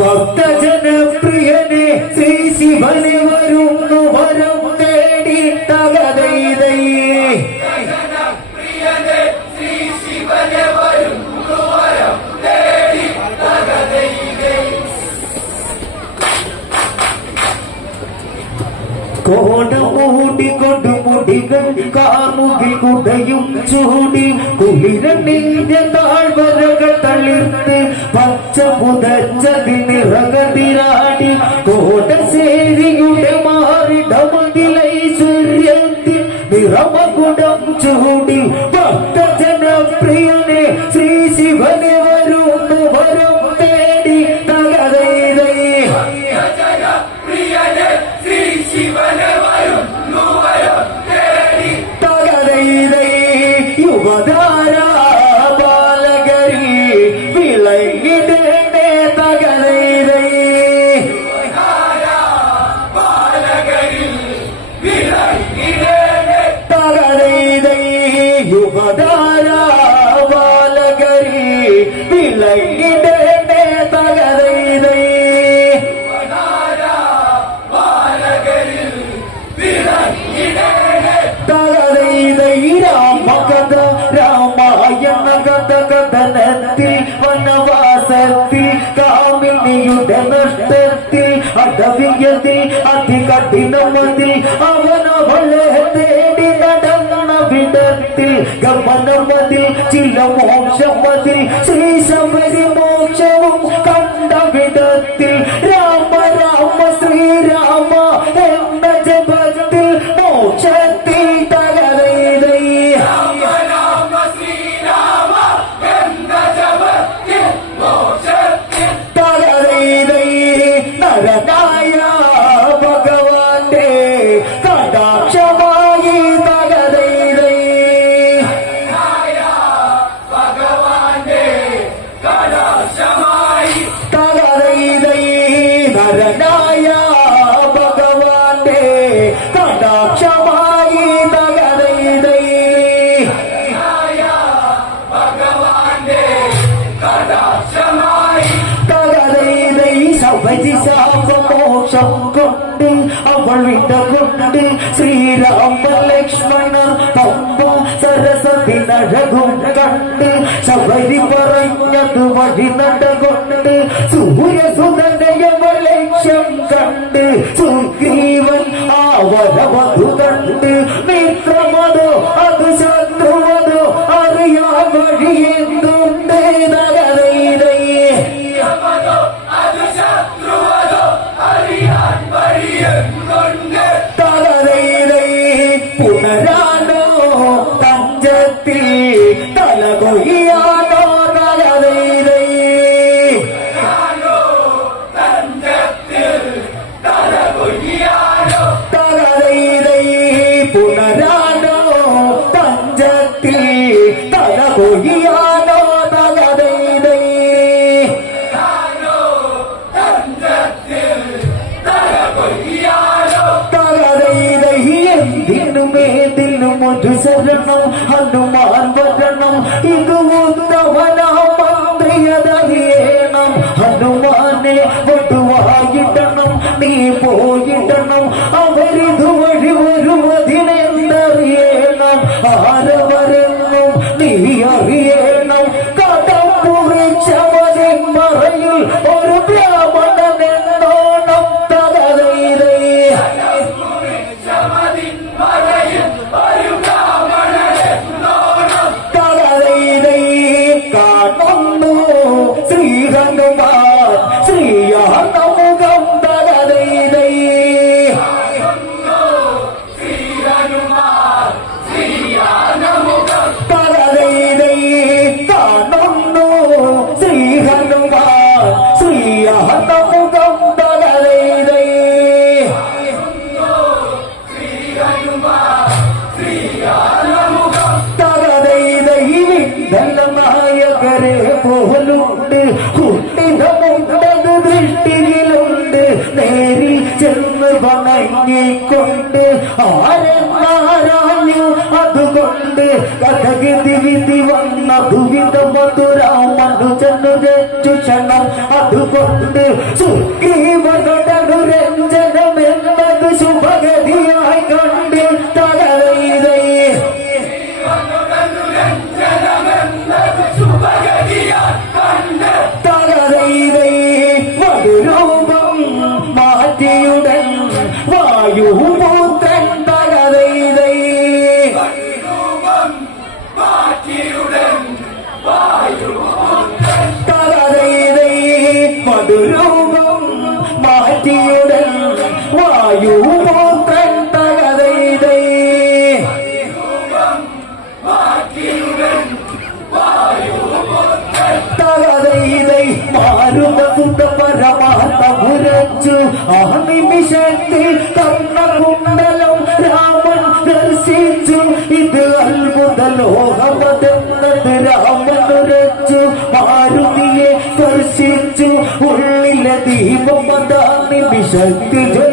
भक्त जन प्रिय ने श्री शिवने वरुण കോടമൂടി കൊടുമുടികൾ കാമുകി കുടയും ചൂടി. കുളിരണിന്റെ താഴ്വരകൾ തളിർത്ത് പച്ച പുതച്ചതി നിറകതിരാടി. കോടശ്ശേരിയുടെ മാറിടമതിലൈശ്വര്യത്തിൽ നിറമകുടം ചൂടി. ഭക്തജനപ്രിയനെ ശ്രീ ശിവനെ വരുന്നു വരം തേടി. തകതൈതൈ തകതൈതൈ അതികഠിനമതിൽ അവനവളെ തേടി നടന്ന വിടത്തിൽ ഗമനമതിൽ അവൾ വിട കൊണ്ട് ശ്രീരാമ ലക്ഷ്മണ പമ്പ സരസ്വതി നഴകും കണ്ട് ശബരി പറഞ്ഞത് വഴി നടകൊണ്ട് സൂര്യസുതനയവ ലക്ഷ്യം കണ്ട് സുഗ്രീവൻ ആ വരവധു കണ്ട് മിത്രമതോ അത് ശത്രുവതോ അറിയാൻ വഴിയെന്തുണ്ട് തകരൈതൈ தலத்தில் தலகொழியானோ കുട്ടിതമുണ്ടത് വീട്ടിലുണ്ട് നേരിൽ ചെന്ന് വണങ്ങിക്കൊണ്ട് ആരെന്നാരാഞ്ഞു അതുകൊണ്ട് കഥകിതി വിധി വന്ന ദുരിത മധുരാമനു ചെന്നു രക്ഷണം അതുകൊണ്ട് 丢人，我有 Thank you.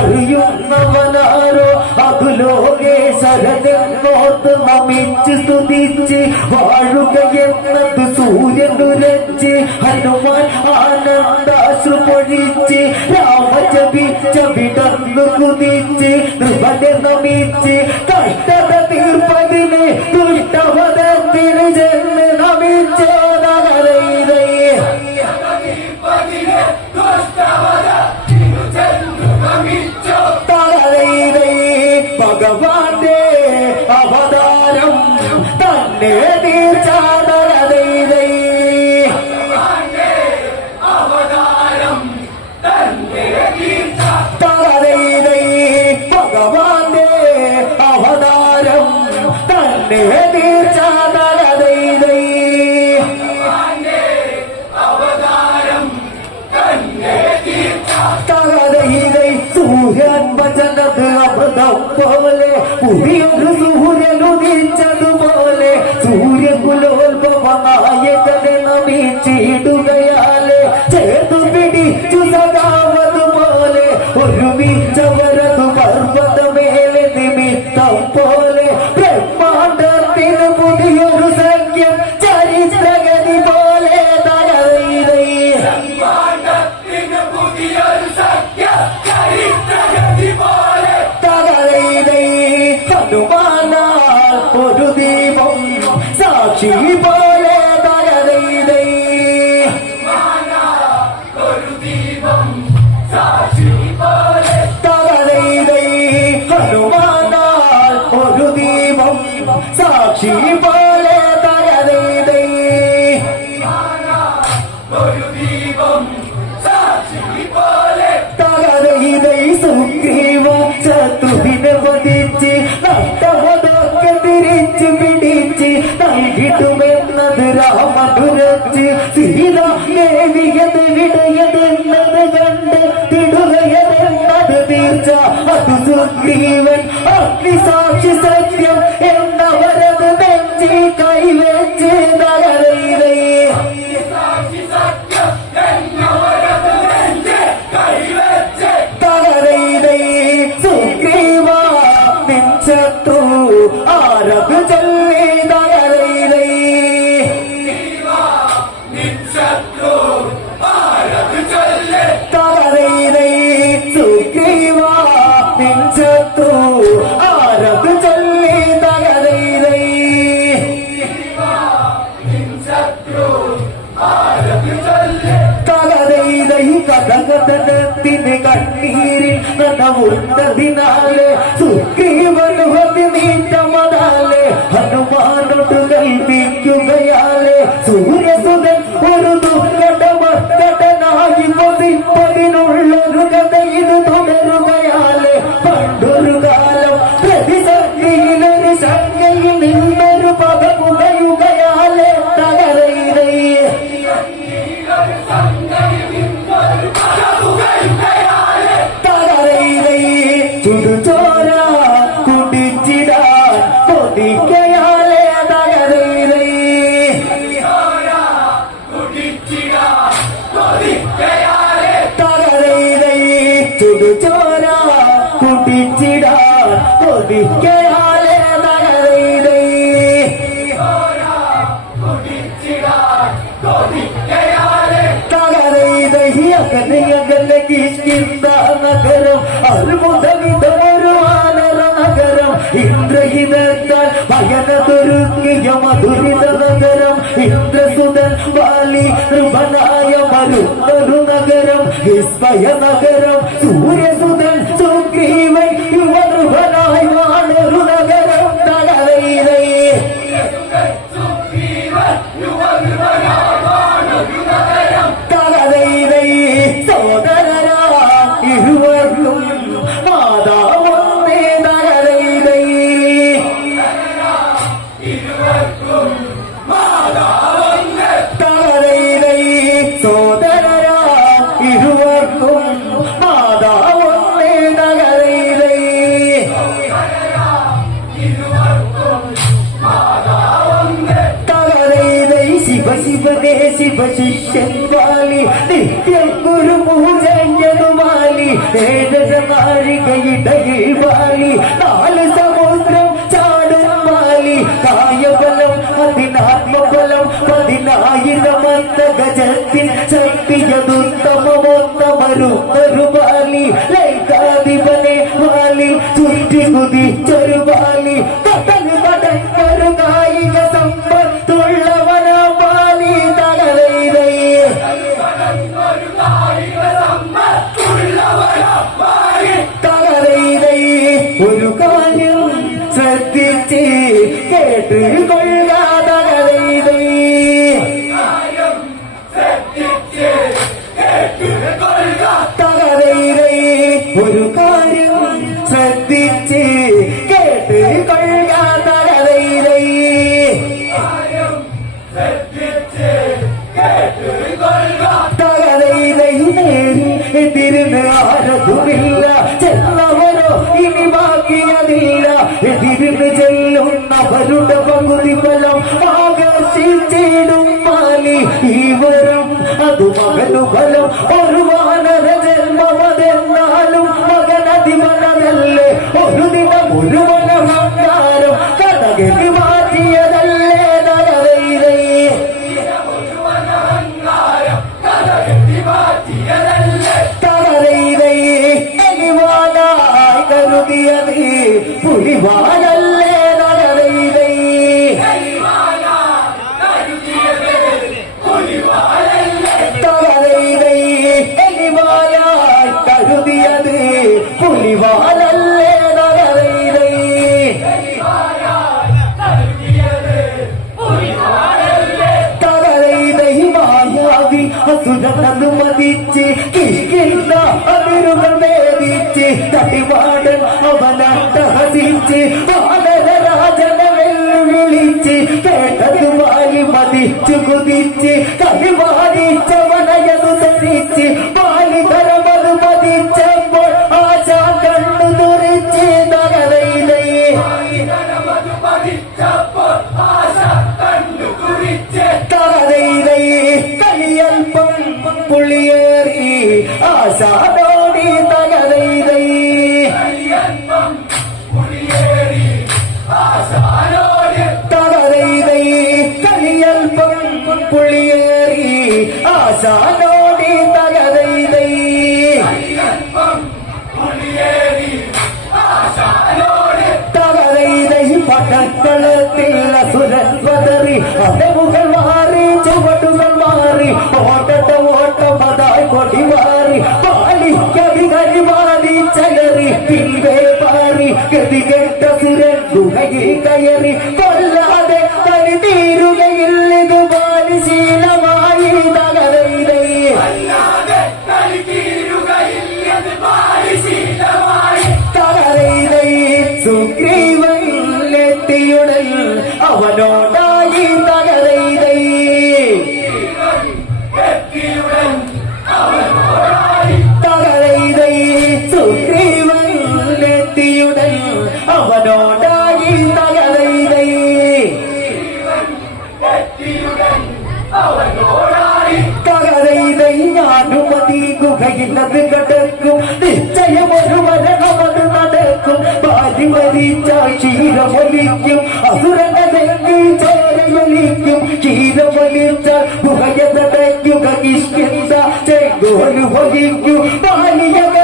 അറിയുന്നവനാരോ? അതുലോകേ സരതെന്നോർത്ത് മമിച്ച് സ്തുതിച്ച് വാഴുകയെന്നത് സൂര്യനുരച്ച് ഹനുമാൻ ആനന്ദാശ്രു പൊഴിച്ച് രാമജപിച്ച വിടർന്നു കുതിച്ച് നൃപനെ നമിച്ച് കഷ്ടത തീർപ്പ Segura ജീവൻ അഗ്നിസാക്ഷി സത്യം എന്നവരത് നെഞ്ചി കൈവച്ച് തകരയിലേ. തകരയിലേ. സുഗ്രീവ നിഞ്ചത്തു ആരത് ചൊല്ലി തകരയിലേ. നിഞ്ച تكبير ندعو الذين عليه سكي Rubana Yamalu, Runa Geram, Vispa Yamakeram, నిలవాలి కాల సముద్రం చాడుమ్మాలి కాయబలం అది నాత్మబలం పది నాయనమంత గజంతి శక్తి കേവലം ആകർഷിച്ചിടും പാലി ഇവരും അത് മകനുകളും ഒരു വാനര ജന്മവതെന്നാലും മകനധിപനതല്ലേ ഒരു ദിനം ഒരു മനഹങ്കാരം കടകി മാറ്റിയതല്ലേ നരവൈരേ? തരവൈരേ കരുതിയത് പുലിവാന சாதோடி தகதைதை. தகதைதை கலியல்பம் புள்ளியேறி ஆசானோடி தகதைதை. தகதைதை பட்டக்களத்தில் அசுரன் பதறி அதை புகழ்வாரி சுவடுகள் கதி கெட்ட சிறந்து கயறி கொல்ல കീരമൊലിക്കും അസുരനതെങ്കിൽ ചോരമൊലിക്കും കീരമൊലിച്ചാൽ മുഖയതടയ്ക്കുക കിഷ്കിന്ത ചെങ്കുഹൊലിക്കും പാലിയവ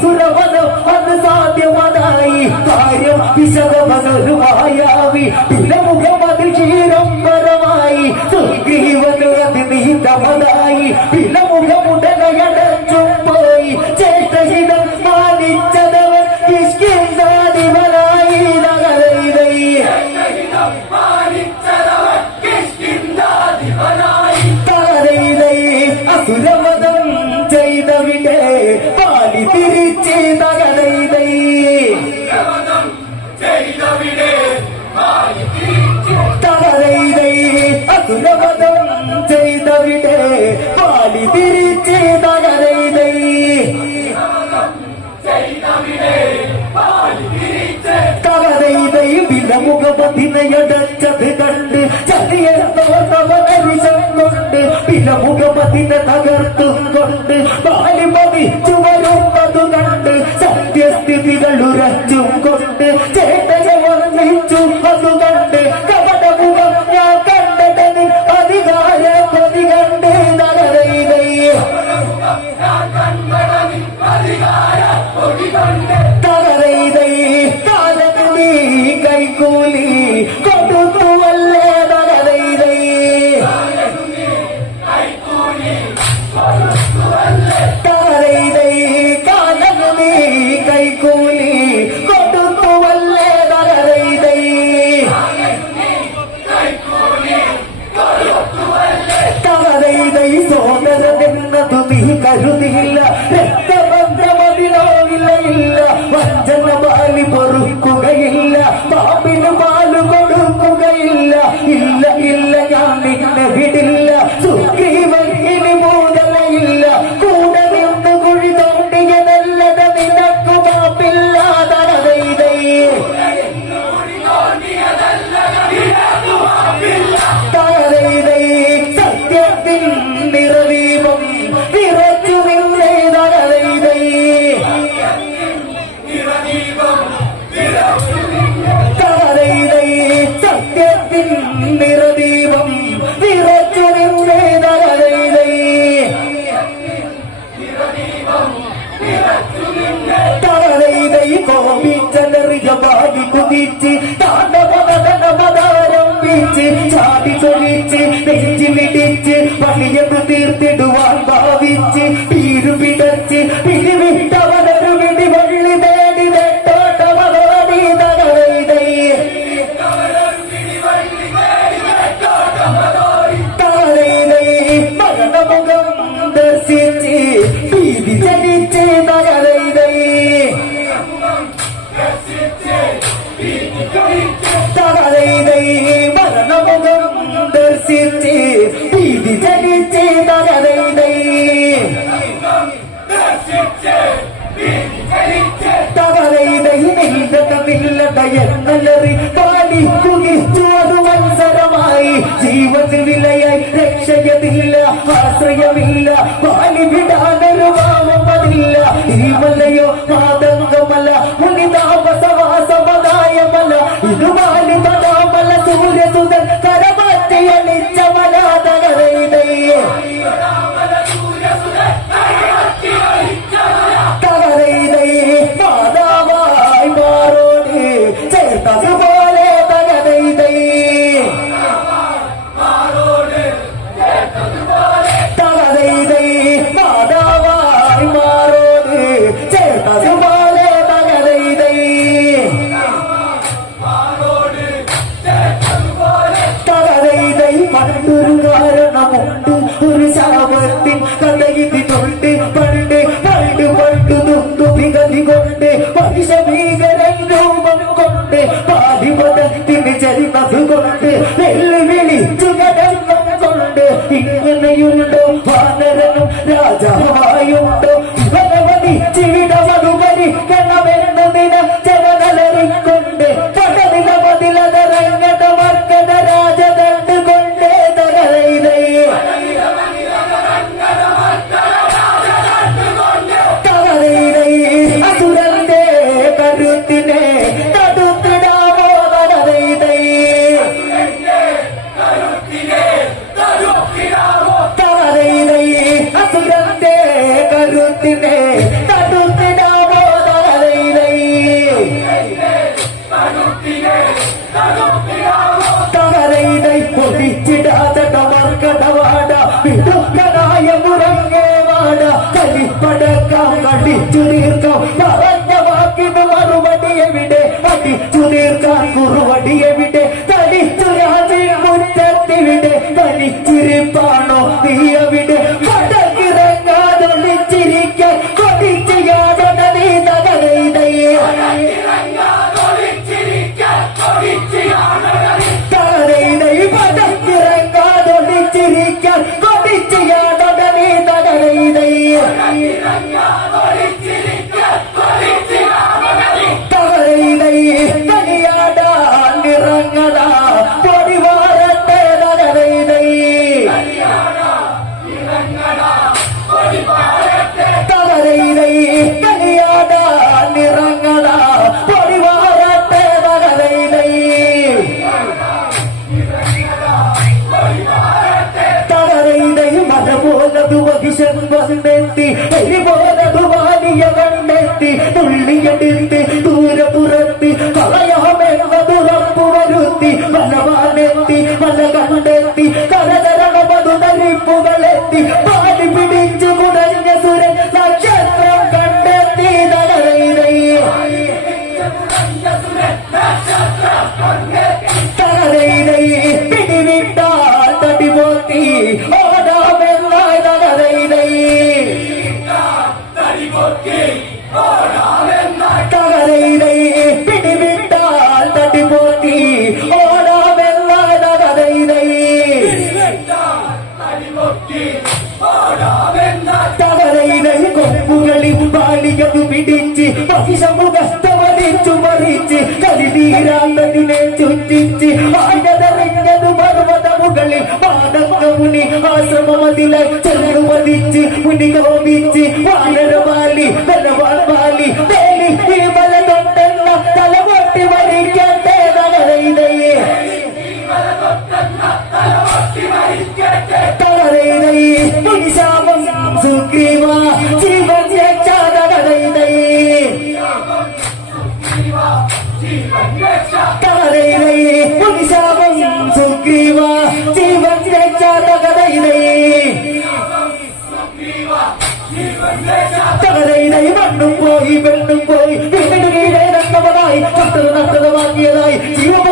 सुरवन मन साधे मनाई कार्य विसग मन रुवायावी तुला मुख मधुची रंग रमाई सुग्रीवन अग्नित मन ദിനമുഖ മതിന തകർത്തും കൊണ്ട് പാലിമതി ചുവരുന്നത് കണ്ട് സത്യസ്ഥിതികളുറച്ചും കൊണ്ട് ചേട്ടനെ വർണ്ണിച്ചു രക്തമ بيت نرجع بعد كديتي കടയെന്നലറി കാടി കുനിച്ചോടു മത്സരമായി ജീവത്തിൽ വിലയായി രക്ഷയതില്ല ആശ്രയമില്ല പാലി വിടാനൊരു പാവമതില്ല ഈ വലയോ Guru Varnam Guru Saravatin Kadagiti go തവരയിലെ കൊമ്പുകളിൽ പാളികൾ പിടിച്ച് പശിശമുഖസ്ഥ ചുമച്ചു മറിച്ച് കരിനീരാന്തതിനെ ചുറ്റിച്ച് ആയതറിഞ്ഞത് പർവ്വത മുകളിൽ പാദക്ക മുനി ആശ്രമതിലെ ചെറു മതിച്ച് മുനി കോപിച്ച് വാനരവാലി ബലവാളി തേലി ഈ മല തൊട്ടെന്ന തലകൊട്ടി മരിക്കാൻ തേതകരയിതയെ തകരയിതയെ മുനിശാപം സുഗ്രീവ ശ്രീ തകരയിലേ പുലിശാപം സുഗ്രീവ ജീവൻ രക്ഷ തകരയിലേ തകരയിലേ മണ്ണും പോയി പെണ്ണും പോയി വീണ്ടും കീഴേ നഷ്ടവനായി കത്തത് നഷ്ടതമാക്കിയതായി ജീവ